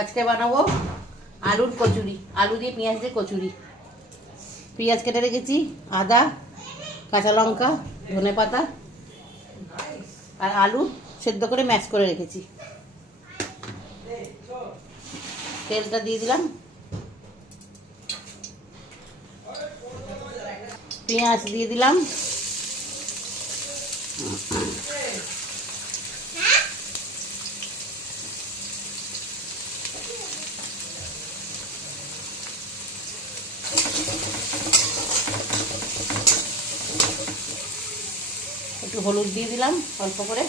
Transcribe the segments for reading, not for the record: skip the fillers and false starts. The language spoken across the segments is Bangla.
আজকে বানাবো আলুর কচুরি, আলু দিয়ে পেঁয়াজ দিয়ে কচুরি। পেঁয়াজ কেটে রেখেছি, আদা, কাঁচা লঙ্কা, ধনেপাতা আর আলু সেদ্ধ করে ম্যাশ করে রেখেছি। তেলটা দিয়ে দিলাম, পেঁয়াজ দিয়ে দিলাম, একটু হলুদ দিয়ে দিলাম অল্প করে,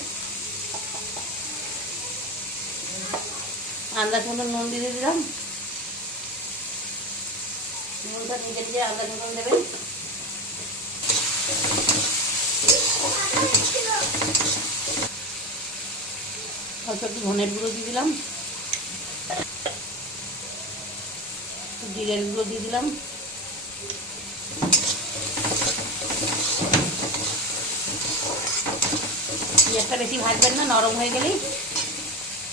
আন্দাজ মতন নুন দিয়ে দিলাম। নুনটা নিজে নিজে আন্দাজ মতন দেবেন। অল্প একটু ধনের গুঁড়ো দিয়ে দিলাম, জিরের গুঁড়ো দিয়ে দিলাম, পেঁয়াজটা বেশি ভাজবেন না, নরম হয়ে গেলেই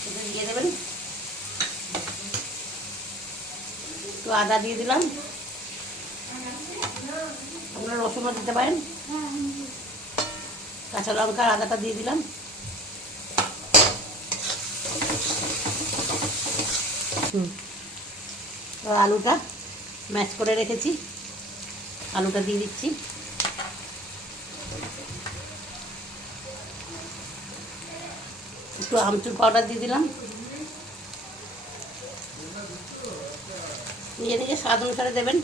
এটা দিয়ে দেবেন। একটু আদা দিয়ে দিলাম, আপনারা রসুনও দিতে পারেন। কাঁচা লঙ্কা আর আদাটা দিয়ে দিলাম। আলুটা ম্যাশ করে রেখেছি, আলুটা দিয়ে দিচ্ছি। একটু আমচুর পাউডার দিয়ে দিলাম, নিজে নিজে স্বাদ অনুসারে দেবেন।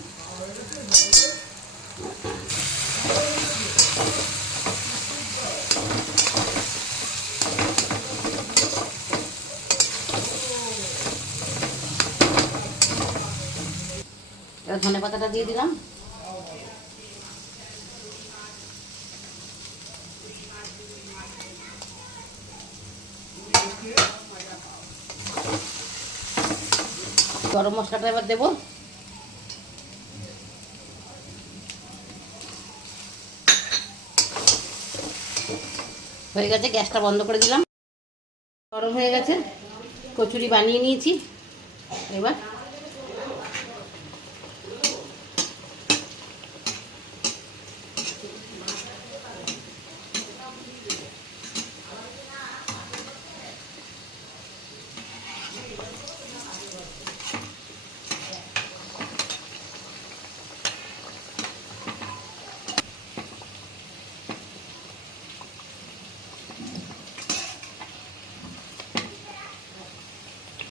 এবার ধনে পাতাটা দিয়ে দিলাম, গরম মশলাটা এবার দেবো। হয়ে গেছে, গ্যাসটা বন্ধ করে দিলাম। গরম হয়ে গেছে, কচুরি বানিয়ে নিয়েছি। এবার